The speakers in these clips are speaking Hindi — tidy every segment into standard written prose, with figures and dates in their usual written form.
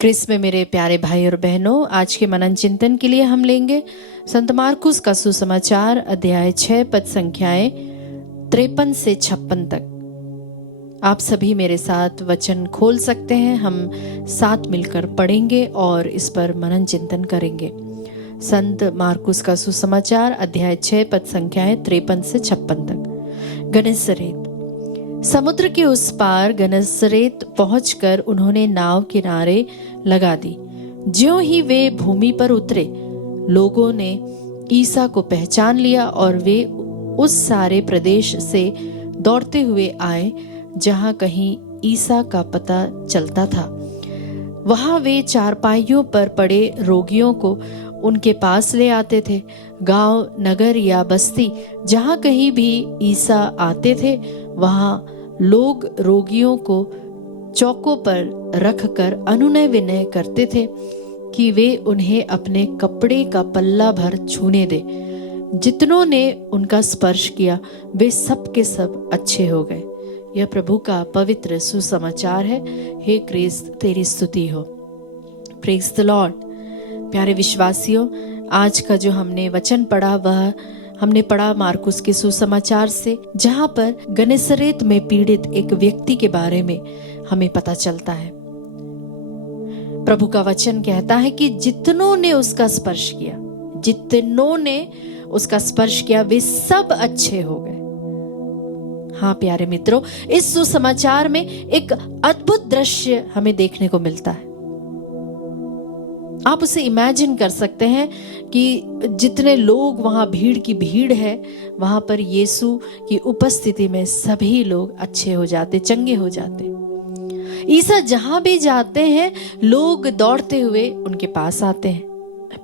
क्रिस में मेरे प्यारे भाई और बहनों, आज के मनन चिंतन के लिए हम लेंगे संत मार्कुस का सुसमाचार अध्याय 6 पद संख्याएं 53 से 56 तक। आप सभी मेरे साथ वचन खोल सकते हैं, हम साथ मिलकर पढ़ेंगे और इस पर मनन चिंतन करेंगे। संत मार्कुस का सुसमाचार अध्याय 6 पद संख्याएं 53 से 56 तक। गन्नेसरेत। समुद्र के उस पार गन्नेसरेत पहुंचकर उन्होंने नाव किनारे लगा दी। ज्यों ही वे भूमि पर उतरे, लोगों ने ईसा को पहचान लिया और वे उस सारे प्रदेश से दौड़ते हुए आए जहां कहीं ईसा का पता चलता था। वहां वे चारपाइयों पर पड़े रोगियों को उनके पास ले आते थे। गांव, नगर या बस्ती जहां कहीं भी ईसा आते थे, वहां लोग रोगियों को चौकों पर रखकर अनुनय विनय करते थे कि वे उन्हें अपने कपड़े का पल्ला भर छूने दे। जितनों ने उनका स्पर्श किया वे सब के सब अच्छे हो गए। यह प्रभु का पवित्र सुसमाचार है। हे क्रिस्त, तेरी स्तुति हो। Praise the Lord. प्यारे विश्वासियों, आज का जो हमने वचन पढ़ा वह हमने पढ़ा मार्कुस के सुसमाचार से, जहां पर गन्नेसरेत में पीड़ित एक व्यक्ति के बारे में हमें पता चलता है। प्रभु का वचन कहता है कि जितनों ने उसका स्पर्श किया वे सब अच्छे हो गए। हाँ प्यारे मित्रों, इस सुसमाचार में एक अद्भुत दृश्य हमें देखने को मिलता है। आप उसे इमेजिन कर सकते हैं कि जितने लोग वहां, भीड़ की भीड़ है, वहां पर यीशु की उपस्थिति में सभी लोग अच्छे हो जाते, चंगे हो जाते। ईसा जहां भी जाते हैं लोग दौड़ते हुए उनके पास आते हैं।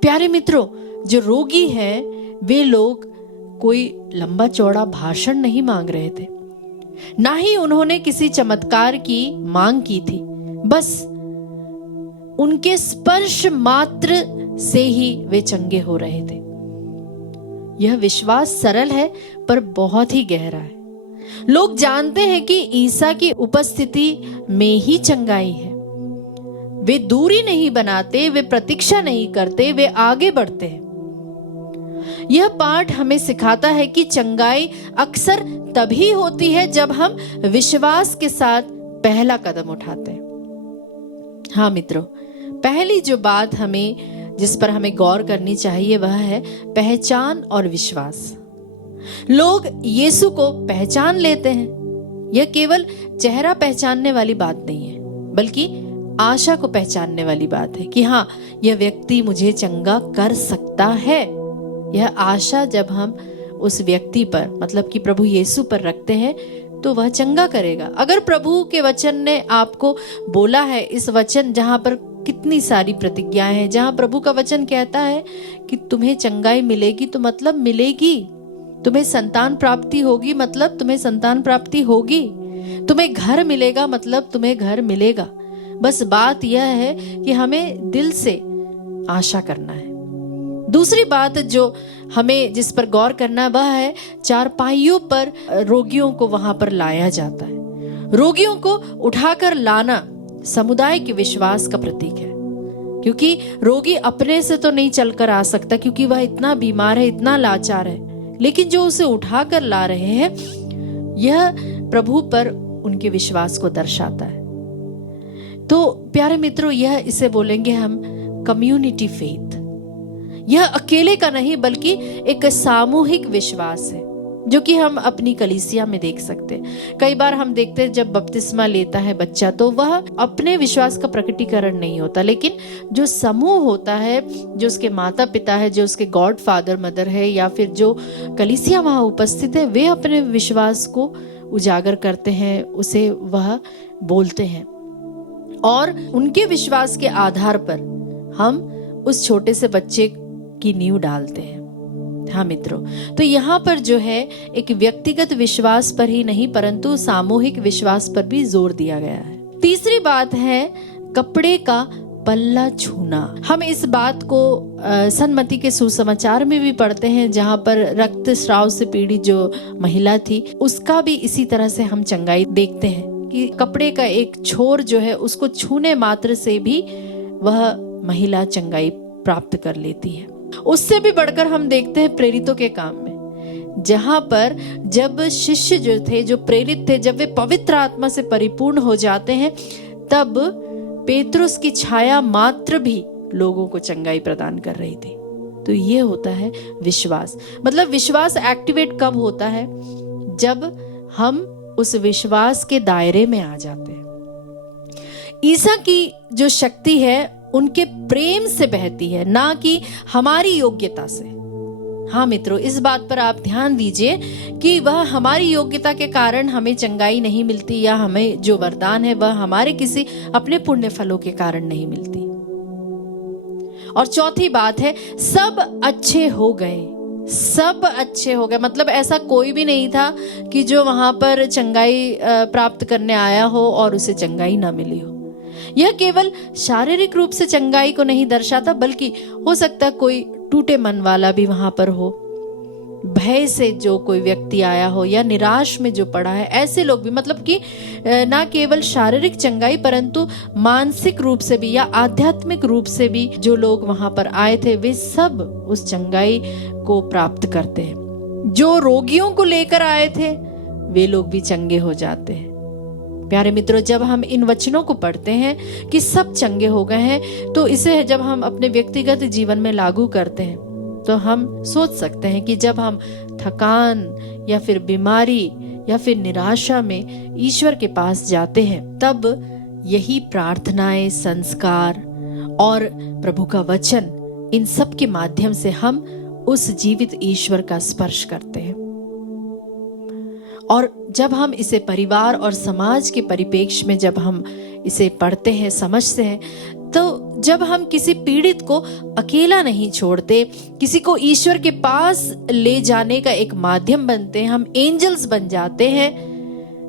प्यारे मित्रों, जो रोगी हैं वे लोग कोई लंबा चौड़ा भाषण नहीं मांग रहे थे, ना ही उन्होंने किसी चमत्कार की मांग की थी। बस उनके स्पर्श मात्र से ही वे चंगे हो रहे थे। यह विश्वास सरल है पर बहुत ही गहरा है। लोग जानते हैं कि ईसा की उपस्थिति में ही चंगाई है। वे दूरी नहीं बनाते, वे प्रतीक्षा नहीं करते, वे आगे बढ़ते हैं। यह पाठ हमें सिखाता है कि चंगाई अक्सर तभी होती है जब हम विश्वास के साथ पहला कदम उठाते हैं। हाँ मित्रों, पहली जो बात जिस पर हमें गौर करनी चाहिए वह है पहचान और विश्वास। लोग यीशु को पहचान लेते हैं। यह केवल चेहरा पहचानने वाली बात नहीं है, बल्कि आशा को पहचानने वाली बात है कि हाँ, यह व्यक्ति मुझे चंगा कर सकता है। यह आशा जब हम उस व्यक्ति पर, मतलब कि प्रभु यीशु पर रखते हैं तो वह चंगा करेगा। अगर प्रभु के वचन ने आपको बोला है, इस वचन जहां पर कितनी सारी प्रतिज्ञाएं हैं, जहां प्रभु का वचन कहता है कि तुम्हें चंगाई मिलेगी तो मतलब मिलेगी, तुम्हें संतान प्राप्ति होगी मतलब तुम्हें संतान प्राप्ति होगी, तुम्हें घर मिलेगा मतलब तुम्हें घर मिलेगा। बस बात यह है कि हमें दिल से आशा करना है। दूसरी बात जो हमें जिस पर गौर करना वह है चारपाइयों पर रोगियों को वहां पर लाया जाता है। रोगियों को उठाकर लाना समुदाय के विश्वास का प्रतीक है, क्योंकि रोगी अपने से तो नहीं चलकर आ सकता, क्योंकि वह इतना बीमार है, इतना लाचार है। लेकिन जो उसे उठाकर ला रहे हैं, यह प्रभु पर उनके विश्वास को दर्शाता है। तो प्यारे मित्रों, यह इसे बोलेंगे हम कम्युनिटी फेथ। यह अकेले का नहीं बल्कि एक सामूहिक विश्वास है, जो कि हम अपनी कलीसिया में देख सकते हैं। कई बार हम देखते हैं जब बपतिस्मा लेता है बच्चा तो वह अपने विश्वास का प्रकटीकरण नहीं होता, लेकिन जो समूह होता है, जो उसके माता पिता है, जो उसके गॉड फादर मदर है, या फिर जो कलीसिया वहां उपस्थित है, वे अपने विश्वास को उजागर करते हैं, उसे वह बोलते हैं और उनके विश्वास के आधार पर हम उस छोटे से बच्चे की नींव डालते हैं। हाँ मित्रों, तो यहाँ पर जो है एक व्यक्तिगत विश्वास पर ही नहीं परंतु सामूहिक विश्वास पर भी जोर दिया गया है। तीसरी बात है कपड़े का पल्ला छूना। हम इस बात को सन्मति के सुसमाचार में भी पढ़ते हैं, जहाँ पर रक्तस्राव से पीड़ित जो महिला थी उसका भी इसी तरह से हम चंगाई देखते हैं कि कपड़े का एक छोर जो है उसको छूने मात्र से भी वह महिला चंगाई प्राप्त कर लेती है। उससे भी बढ़कर हम देखते हैं प्रेरितों के काम में, जहां पर जब शिष्य जो थे, जो प्रेरित थे, जब वे पवित्र आत्मा से परिपूर्ण हो जाते हैं, तब पेतरुस की छाया मात्र भी लोगों को चंगाई प्रदान कर रही थी। तो ये होता है विश्वास। मतलब विश्वास एक्टिवेट कब होता है? जब हम उस विश्वास के दायरे में आ जाते हैं। ईसा की जो शक्ति है उनके प्रेम से बहती है, ना कि हमारी योग्यता से। हाँ मित्रों, इस बात पर आप ध्यान दीजिए कि वह हमारी योग्यता के कारण हमें चंगाई नहीं मिलती, या हमें जो वरदान है वह हमारे किसी अपने पुण्य फलों के कारण नहीं मिलती। और चौथी बात है, सब अच्छे हो गए। सब अच्छे हो गए मतलब ऐसा कोई भी नहीं था कि जो वहां पर चंगाई प्राप्त करने आया हो और उसे चंगाई ना मिली हो। यह केवल शारीरिक रूप से चंगाई को नहीं दर्शाता, बल्कि हो सकता है कोई टूटे मन वाला भी वहां पर हो, भय से जो कोई व्यक्ति आया हो, या निराश में जो पड़ा है, ऐसे लोग भी। मतलब कि ना केवल शारीरिक चंगाई परंतु मानसिक रूप से भी या आध्यात्मिक रूप से भी जो लोग वहां पर आए थे, वे सब उस चंगाई को प्राप्त करते हैं। जो रोगियों को लेकर आए थे वे लोग भी चंगे हो जाते हैं। प्यारे मित्रों, जब हम इन वचनों को पढ़ते हैं कि सब चंगे हो गए हैं, तो इसे जब हम अपने व्यक्तिगत जीवन में लागू करते हैं तो हम सोच सकते हैं कि जब हम थकान या फिर बीमारी या फिर निराशा में ईश्वर के पास जाते हैं, तब यही प्रार्थनाएं, संस्कार और प्रभु का वचन, इन सब के माध्यम से हम उस जीवित ईश्वर का स्पर्श करते हैं। और जब हम इसे परिवार और समाज के परिप्रेक्ष्य में जब हम इसे पढ़ते हैं, समझते हैं, तो जब हम किसी पीड़ित को अकेला नहीं छोड़ते, किसी को ईश्वर के पास ले जाने का एक माध्यम बनते हैं, हम एंजल्स बन जाते हैं,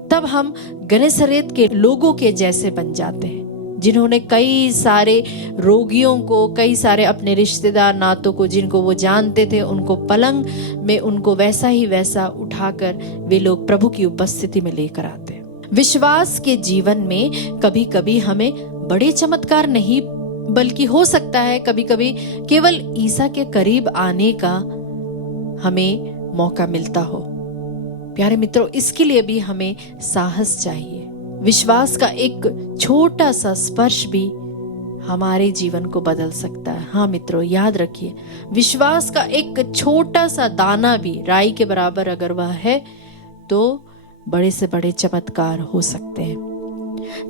तब हम गनेसरेत के लोगों के जैसे बन जाते हैं, जिन्होंने कई सारे रोगियों को, कई सारे अपने रिश्तेदार नातों को, जिनको वो जानते थे, उनको पलंग में उनको वैसा ही वैसा उठाकर वे लोग प्रभु की उपस्थिति में लेकर आते हैं। विश्वास के जीवन में कभी कभी हमें बड़े चमत्कार नहीं, बल्कि हो सकता है कभी कभी केवल ईसा के करीब आने का हमें मौका मिलता हो। प्यारे मित्रों, इसके लिए भी हमें साहस चाहिए। विश्वास का एक छोटा सा स्पर्श भी हमारे जीवन को बदल सकता है। हाँ मित्रों, याद रखिए, विश्वास का एक छोटा सा दाना भी राई के बराबर अगर वह है, तो बड़े से बड़े चमत्कार हो सकते हैं।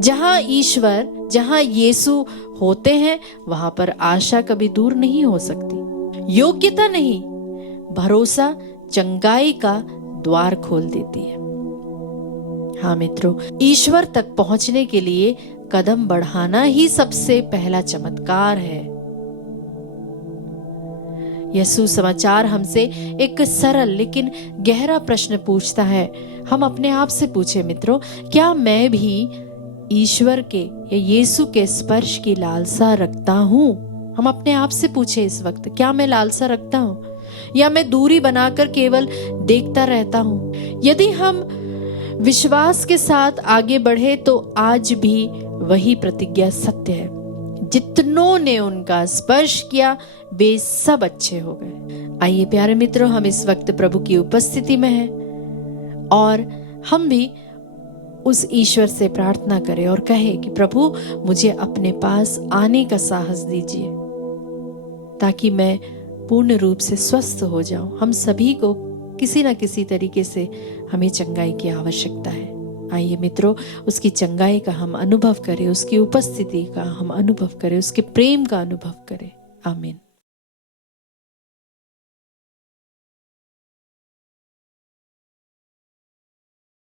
जहां ईश्वर, जहां यीशु होते हैं, वहां पर आशा कभी दूर नहीं हो सकती। योग्यता नहीं, भरोसा चंगाई का द्वार खोल देती है। हाँ मित्रों, ईश्वर तक पहुंचने के लिए कदम बढ़ाना ही सबसे पहला चमत्कार है। यीशु समाचार हमसे एक सरल लेकिन गहरा प्रश्न पूछता है। हम अपने आप से पूछे मित्रों, क्या मैं भी ईश्वर के या यीशु के स्पर्श की लालसा रखता हूँ? हम अपने आप से पूछे इस वक्त, क्या मैं लालसा रखता हूँ, या मैं दूरी बनाकर केवल देखता रहता हूँ? यदि हम विश्वास के साथ आगे बढ़े तो आज भी वही प्रतिज्ञा सत्य है, जितनों ने उनका स्पर्श किया वे सब अच्छे हो गए। आइए प्यारे मित्रों, हम इस वक्त प्रभु की उपस्थिति में हैं और हम भी उस ईश्वर से प्रार्थना करें और कहें कि प्रभु, मुझे अपने पास आने का साहस दीजिए ताकि मैं पूर्ण रूप से स्वस्थ हो जाऊं। हम सभी को किसी ना किसी तरीके से हमें चंगाई की आवश्यकता है। आइए मित्रों, उसकी चंगाई का हम अनुभव करें, उसकी उपस्थिति का हम अनुभव करें, उसके प्रेम का अनुभव करें। आमीन।